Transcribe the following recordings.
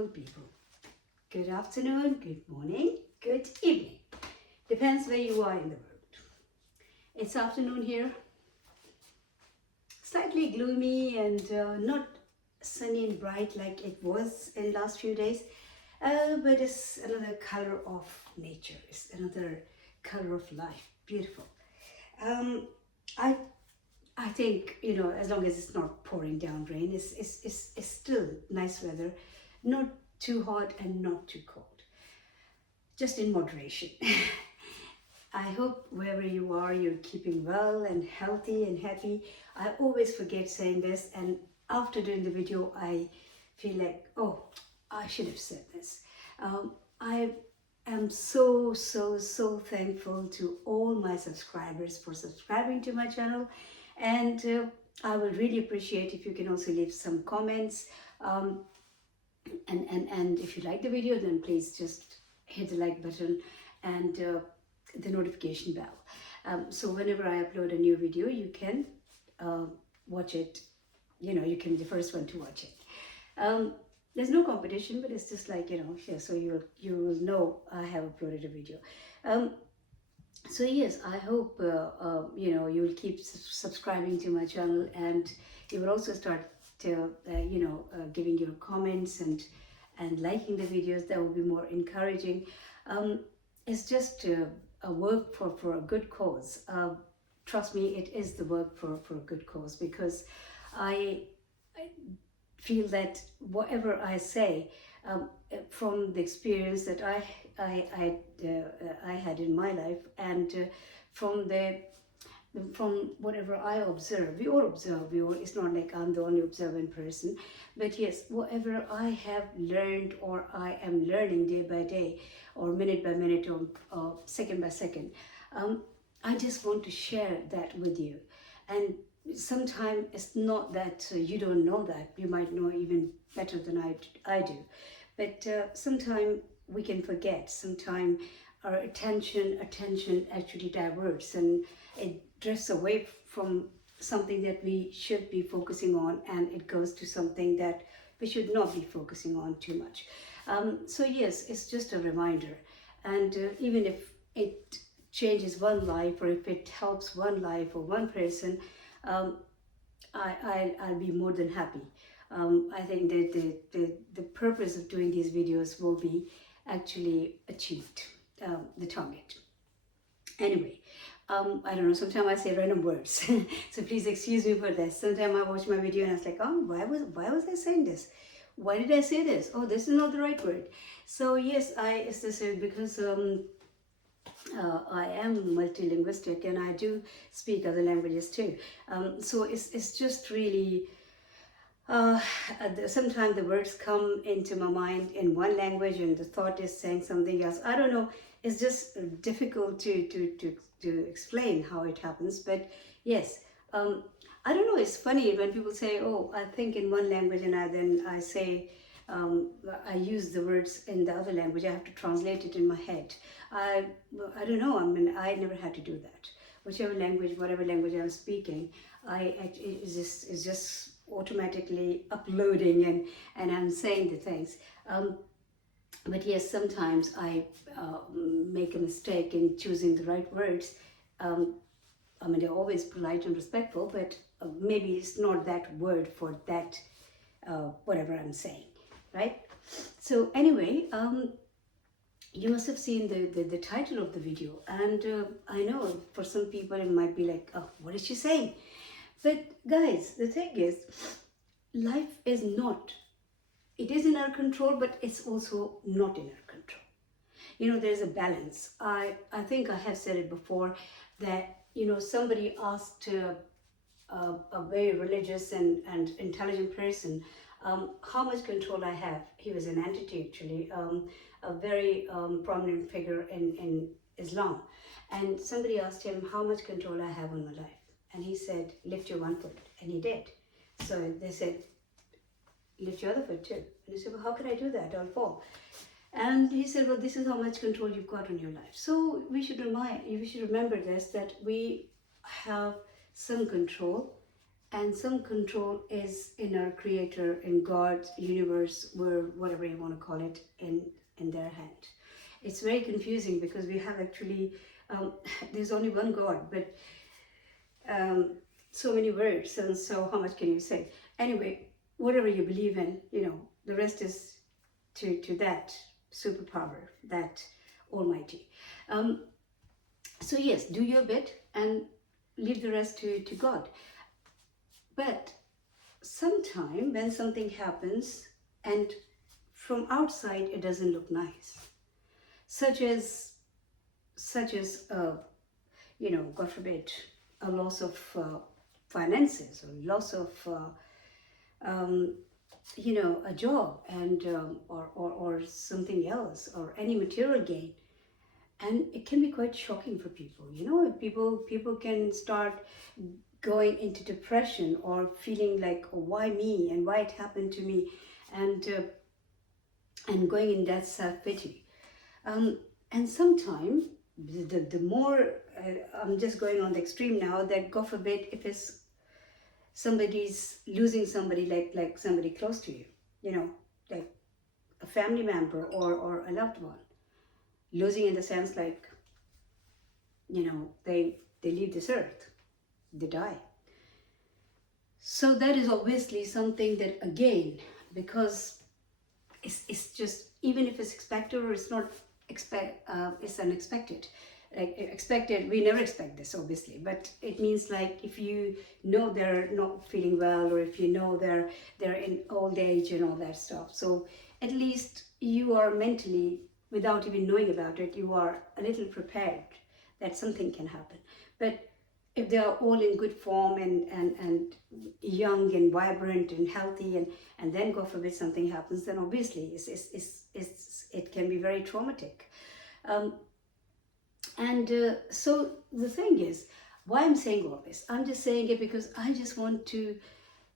beautiful people. Good afternoon, good morning, good evening. Depends where you are in the world. It's afternoon here. Slightly gloomy and not sunny and bright like it was in last few days. But it's another color of nature. It's another color of life. Beautiful. I I think, as long as it's not pouring down rain, it's still nice weather. Not too hot and not too cold. Just in moderation. I hope wherever you are, you're keeping well and healthy and happy. I always forget saying this, and after doing the video, I feel like, oh, I should have said this. I am so thankful to all my subscribers for subscribing to my channel, and I will really appreciate if you can also leave some comments, and if you like the video, then please just hit the like button and the notification bell, so whenever I upload a new video, you can watch it. You can be the first one to watch it. There's no competition, but it's just like, yeah, so you will know I have uploaded a video. So yes, I hope you will keep subscribing to my channel, and you will also start to giving your comments and liking the videos. That will be more encouraging. It's just a work for a good cause. Trust me, it is the work for a good cause, because I feel that whatever I say, from the experience that I had in my life, and from whatever I observe, we all observe. It's not like I'm the only observant person, but yes, whatever I have learned or I am learning day by day, or minute by minute, or second by second, I just want to share that with you. And sometimes it's not that you don't know that. You might know even better than I do. But sometimes we can forget. Sometimes our attention actually diverts, and it drifts away from something that we should be focusing on, and it goes to something that we should not be focusing on too much. So yes, it's just a reminder. And even if it changes one life, or if it helps one life or one person, I'll be more than happy. I think that the purpose of doing these videos will be actually achieved, the target. Anyway, I don't know, sometimes I say random words, so please excuse me for this. Sometimes I watch my video and I was like, oh, why was I saying this? Why did I say this? Oh, this is not the right word. So yes, it's this because I am multilinguistic, and I do speak other languages too. So it's just really, sometimes the words come into my mind in one language and the thought is saying something else. I don't know. It's just difficult to explain how it happens. But yes, I don't know. It's funny when people say, "Oh, I think in one language," and I say, I use the words in the other language. I have to translate it in my head. I don't know. I mean, I never had to do that. Whatever language I'm speaking, it's just automatically uploading, and I'm saying the things. But yes, sometimes I make a mistake in choosing the right words. I mean, they're always polite and respectful, but maybe it's not that word for that, whatever I'm saying, right? So anyway, you must have seen the title of the video, and I know for some people it might be like, oh, what is she saying? But guys, the thing is, life is not, it is in our control, but it's also not in our control. There's a balance. I think I have said it before, that somebody asked a very religious and intelligent person how much control I have. He was an entity, actually, a very prominent figure in Islam. And somebody asked him how much control I have on my life. And he said, lift your one foot. And he did. So they said, lift your other foot too. And he said, well, how can I do that? I'll fall. And he said, well, this is how much control you've got on your life. So we should remember this, that we have some control and some control is in our Creator, in God's universe, or whatever you want to call it, in their hand. It's very confusing because we have actually there's only one God, but so many words, and so how much can you say? Anyway, whatever you believe in, the rest is to that superpower, that Almighty. So yes, do your bit and leave the rest to God. But sometime when something happens and from outside it doesn't look nice, such as God forbid, a loss of finances, or loss of a job, and or something else, or any material gain, and it can be quite shocking for people. People can start going into depression, or feeling like, oh, why me, and why it happened to me, and going in that self-pity. And sometimes the more I'm just going on the extreme now, that God forbid, if it's somebody's losing somebody, like somebody close to you, like a family member, or a loved one, losing in the sense like, they leave this earth, they die. So that is obviously something that, again, because it's just, even if it's expected or it's not it's unexpected. Like expected, we never expect this, obviously, but it means, like, if you know they're not feeling well, or if you know they're in old age and all that stuff, so at least you are mentally, without even knowing about it, you are a little prepared that something can happen. But if they are all in good form, and young and vibrant and healthy, and then God forbid something happens, then obviously it can be very traumatic. So the thing is, why I'm saying all this, I'm just saying it because I just want to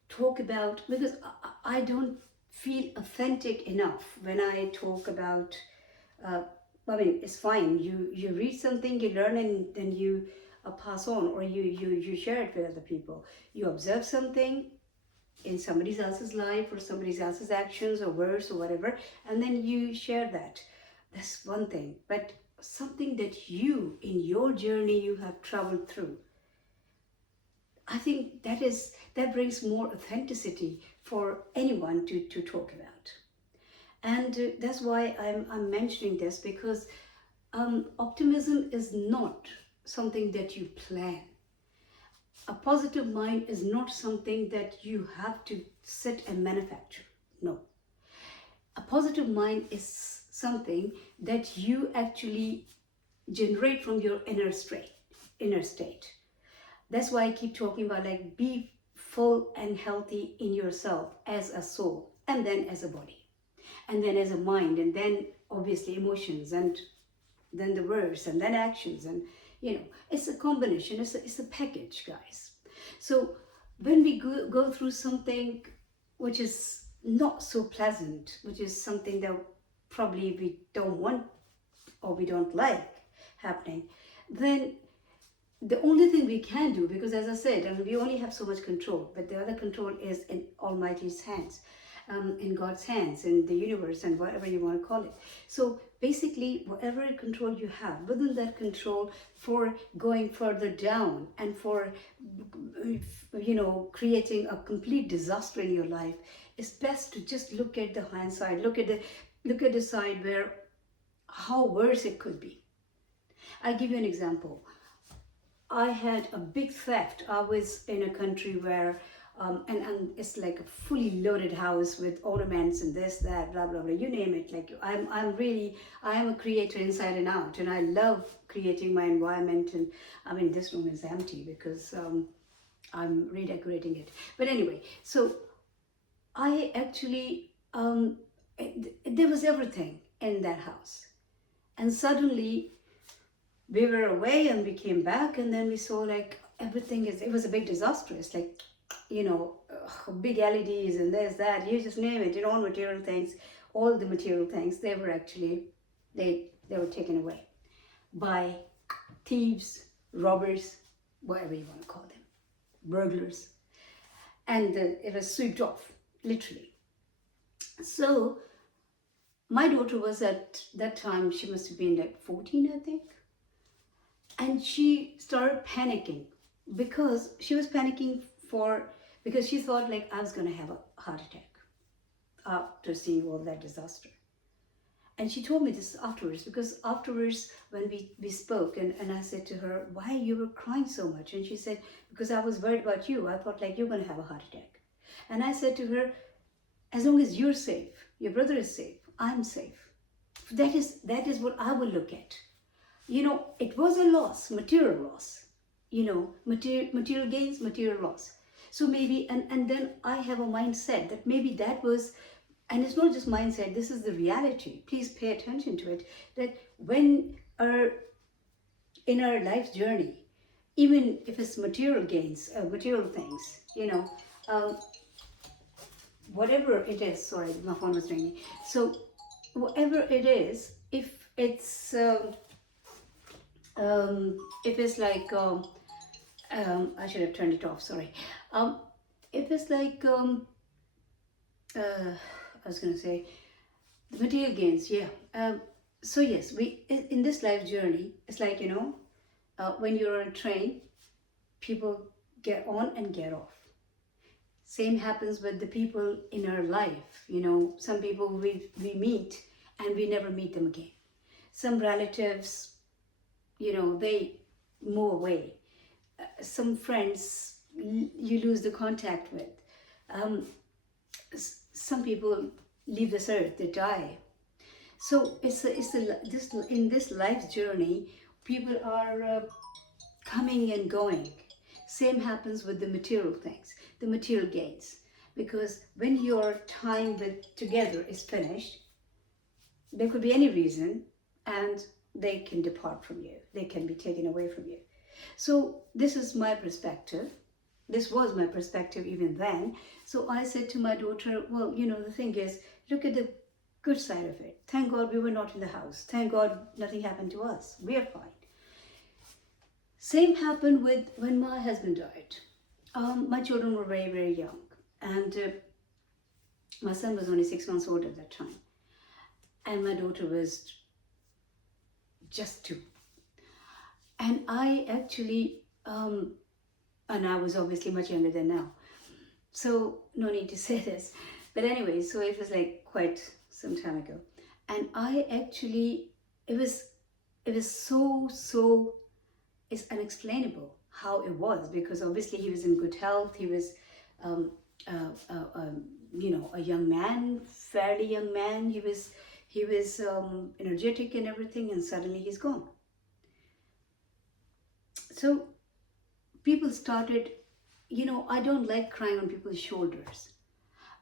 talk about, because I don't feel authentic enough when I talk about, I mean, it's fine, you read something, you learn, and then you pass on, or you share it with other people. You observe something in somebody else's life, or somebody else's actions or words or whatever, and then you share that. That's one thing. But something that you, in your journey, you have traveled through, I think that brings more authenticity for anyone to talk about. And that's why I'm mentioning this, because optimism is not something that you plan. A positive mind is not something that you have to sit and manufacture. No. A positive mind is something that you actually generate from your inner state. That's why I keep talking about, like, be full and healthy in yourself as a soul, and then as a body, and then as a mind, and then obviously emotions, and then the words, and then actions, and it's a combination, it's a package, guys. So when we go through something which is not so pleasant, which is something that probably we don't want or we don't like happening, then the only thing we can do, because as I said, and we only have so much control, but the other control is in Almighty's hands, in God's hands, in the universe, and whatever you want to call it. So basically, whatever control you have, within that control, for going further down and for creating a complete disaster in your life, it's best to just look at the hindsight, look at the side where how worse it could be. I'll give you an example. I had a big theft. I was in a country where, and it's like a fully loaded house with ornaments and this, that, blah, blah, blah, you name it. Like, I am a creator inside and out, and I love creating my environment. And I mean, this room is empty because I'm redecorating it. But anyway, so I actually, there was everything in that house. And suddenly, we were away and we came back, and then we saw, like, it was a big disaster. It's like, big LEDs and this, that, you just name it, all material things, all the material things, they were actually, they were taken away by thieves, robbers, whatever you want to call them, burglars. and it was swept off, literally. So my daughter was at that time, she must have been like 14, I think. And she started panicking because she was panicking because she thought like I was going to have a heart attack after seeing all that disaster. And she told me this afterwards, because afterwards when we spoke, and I said to her, why you were crying so much? And she said, because I was worried about you. I thought like you're going to have a heart attack. And I said to her, as long as you're safe, your brother is safe, I'm safe. That is what I will look at. It was a loss, material loss. Material gains, material loss. So maybe, and then I have a mindset that maybe that was, and it's not just mindset, this is the reality. Please pay attention to it, that when in our life journey, even if it's material gains, material things, um, whatever it is, sorry, my phone was ringing. So whatever it is, if it's like, I should have turned it off, sorry. If it's like, I was going to say, the material gains, yeah. So yes, we in this life journey, it's like, when you're on a train, people get on and get off. Same happens with the people in our life. Some people we meet and we never meet them again. Some relatives, they move away. Some friends you lose the contact with. Some people leave this earth, they die. So in this life journey, people are coming and going. Same happens with the material things, the material gains. Because when your time together is finished, there could be any reason, and they can depart from you. They can be taken away from you. So this is my perspective. This was my perspective even then. So I said to my daughter, well, the thing is, look at the good side of it. Thank God we were not in the house. Thank God nothing happened to us. We are fine. Same happened with when my husband died. My children were very, very young. And my son was only 6 months old at that time. And my daughter was just 2. And I actually, and I was obviously much younger than now. So no need to say this. But anyway, so it was like quite some time ago. And I actually, it was so, it's unexplainable how it was, because obviously he was in good health. He was, a young man, fairly young man. He was energetic and everything, and suddenly he's gone. So people started, I don't like crying on people's shoulders,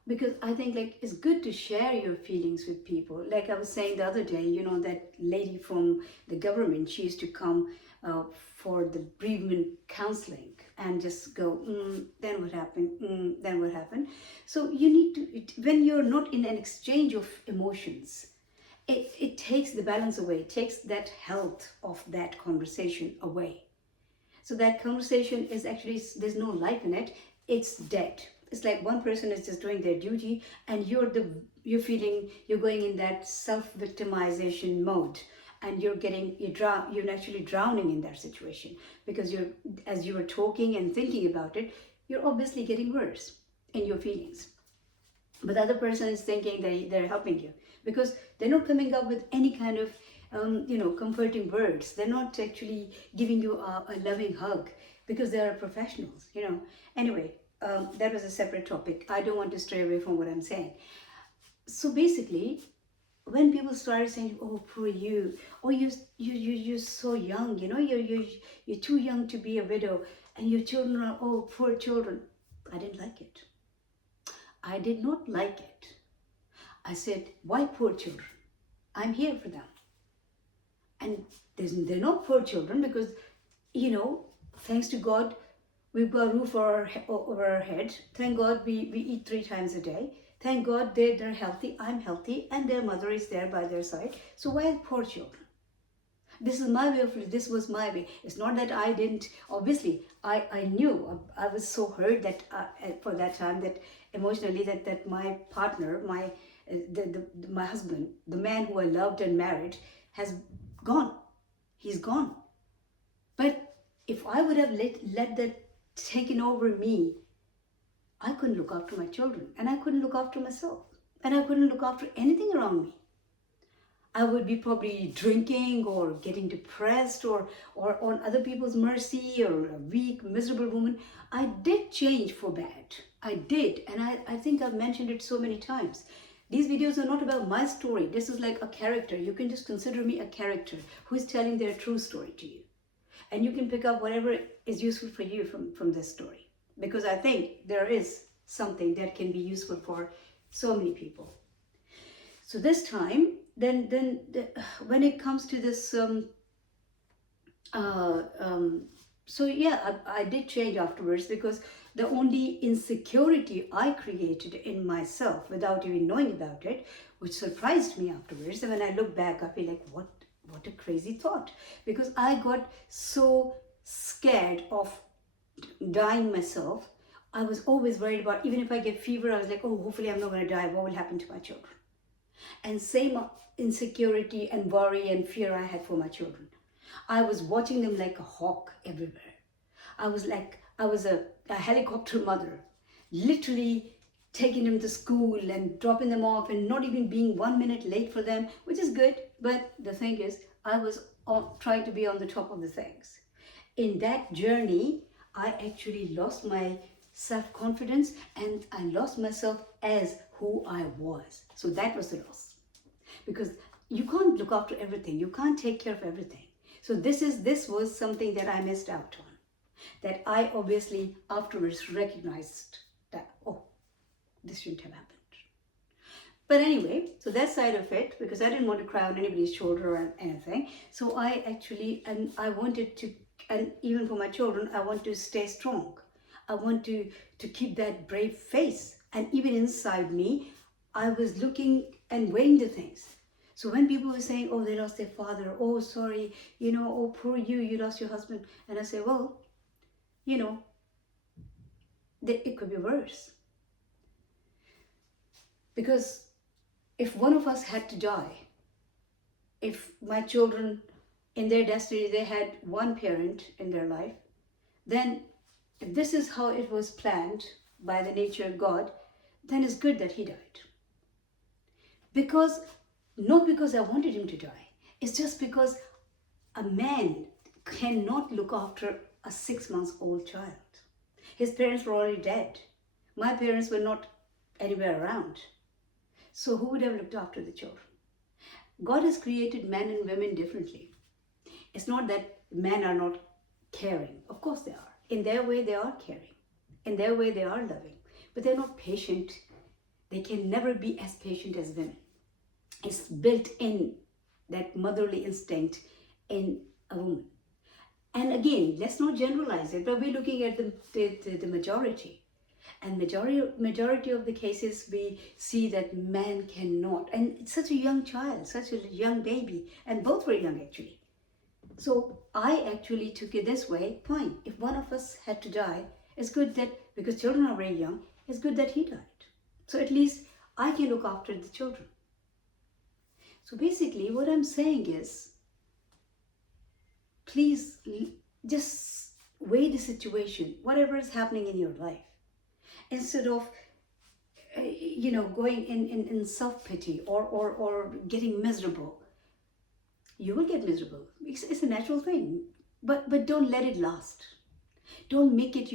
because I think like it's good to share your feelings with people. Like I was saying the other day, that lady from the government, she used to come for the bereavement counseling and just go, then what happened, then what happened. So you need to, when you're not in an exchange of emotions, it takes the balance away, it takes that health of that conversation away. So that conversation is actually, there's no life in it, it's dead. It's like one person is just doing their duty, and you're going in that self-victimization mode, and you're actually drowning in that situation, because as you were talking and thinking about it, you're obviously getting worse in your feelings. But the other person is thinking they're helping you, because they're not coming up with any kind of comforting words. They're not actually giving you a loving hug, because they are professionals, Anyway, that was a separate topic. I don't want to stray away from what I'm saying. So basically, when people started saying, "Oh, poor you," "Oh, you're so young," you're too young to be a widow, and your children are, "Oh, poor children," I didn't like it. I did not like it. I said, "Why poor children? I'm here for them." And they're not poor children, because, thanks to God, we've got a roof over our head. Thank God we eat 3 times a day. Thank God they're healthy, I'm healthy, and their mother is there by their side. So why poor children? This is my way of living. This was my way. It's not that I didn't, obviously, I knew, I was so hurt that for that time, that emotionally, that my partner, my husband, the man who I loved and married, has gone. He's gone. But if I would have let that taken over me, I couldn't look after my children, and I couldn't look after myself, and I couldn't look after anything around me. I would be probably drinking or getting depressed or on other people's mercy, or a weak, miserable woman. I did change for bad. I did. And I think I've mentioned it so many times. These videos are not about my story. This is like a character. You can just consider me a character who is telling their true story to you. And you can pick up whatever is useful for you from this story. Because I think there is something that can be useful for so many people. So this time, then when it comes to this, so yeah, I did change afterwards, because the only insecurity I created in myself without even knowing about it, which surprised me afterwards, and when I look back, I feel like, what a crazy thought, because I got so scared of dying myself. I was always worried about, even if I get fever, I was like, oh, hopefully I'm not going to die. What will happen to my children? And same insecurity and worry and fear I had for my children. I was watching them like a hawk everywhere. I was a helicopter mother, literally taking them to school and dropping them off and not even being 1 minute late for them, which is good. But the thing is, I was trying to be on the top of the things. In that journey, I actually lost my self-confidence, and I lost myself as who I was. So that was the loss. Because you can't look after everything. You can't take care of everything. So this was something that I missed out on. That I obviously afterwards recognized that, oh, this shouldn't have happened. But anyway, so that side of it, because I didn't want to cry on anybody's shoulder or anything. So I actually, and I wanted to, and even for my children, I want to stay strong. I want to keep that brave face. And even inside me, I was looking and weighing the things. So when people were saying, oh, they lost their father, oh, sorry, oh, poor you lost your husband. And I say, well, it could be worse. Because if one of us had to die, if my children, in their destiny, they had one parent in their life, then if this is how it was planned by the nature of God, then it's good that he died. Not because I wanted him to die. It's just because a man cannot look after a 6-month-old child. His parents were already dead. My parents were not anywhere around. So who would have looked after the children? God has created men and women differently. It's not that men are not caring. Of course they are. In their way, they are caring. In their way, they are loving. But they're not patient. They can never be as patient as women. It's built in, that motherly instinct in a woman. And again, let's not generalize it, but we're looking at the majority. And majority of the cases, we see that man cannot. And it's such a young child, such a young baby, and both were young actually. So I actually took it this way, fine, if one of us had to die, it's good that, because children are very young, it's good that he died. So at least I can look after the children. So basically what I'm saying is, please just weigh the situation, whatever is happening in your life. Instead of, going in self-pity or getting miserable. You will get miserable. It's a natural thing. But don't let it last. Don't make it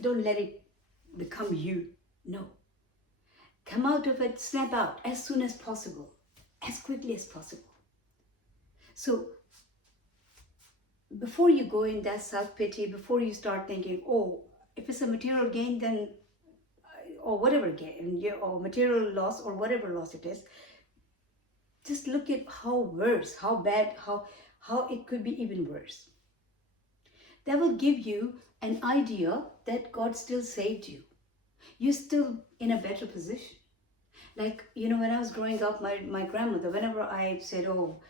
don't let it become you. No. Come out of it, snap out as soon as possible, as quickly as possible. So before you go in that self-pity, before you start thinking, oh, if it's a material gain, then, or whatever gain, or material loss, or whatever loss it is, just look at how worse, how bad, how it could be even worse. That will give you an idea that God still saved you. You're still in a better position. Like, when I was growing up, my grandmother, whenever I said, oh,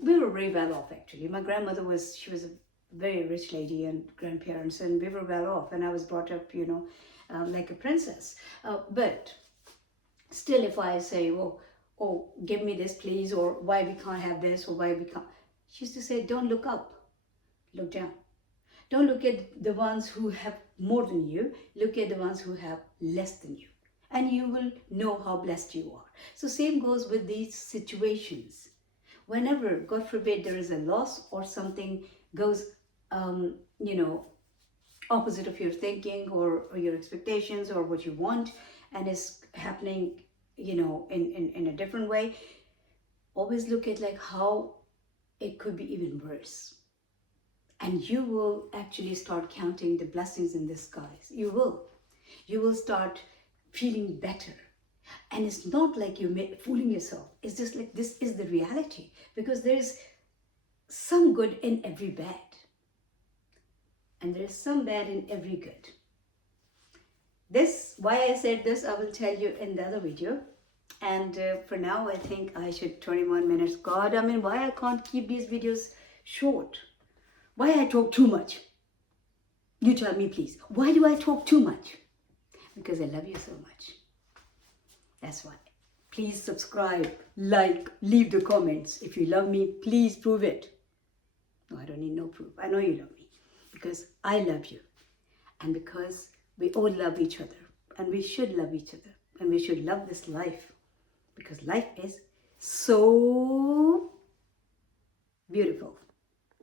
we were very well off actually. My grandmother she was a very rich lady and grandparents, and we were well off, and I was brought up, like a princess. But still, if I say, oh, give me this please, or why we can't have this, or why we can't, she used to say, don't look up, look down. Don't look at the ones who have more than you, look at the ones who have less than you, and you will know how blessed you are. So same goes with these situations. Whenever, God forbid, there is a loss or something goes, opposite of your thinking or your expectations or what you want, and is happening, in a different way, always look at like how it could be even worse. And you will actually start counting the blessings in the skies. You will start feeling better. And it's not like you're fooling yourself. It's just like this is the reality, because there is some good in every bad. And there is some bad in every good. Why I said this, I will tell you in the other video. And for now, I think I should 21 minutes. God, why I can't keep these videos short? Why I talk too much? You tell me, please. Why do I talk too much? Because I love you so much. That's why. Please subscribe, like, leave the comments. If you love me, please prove it. No, I don't need no proof. I know you love me. Because I love you. And because we all love each other. And we should love each other. And we should love this life. Because life is so beautiful.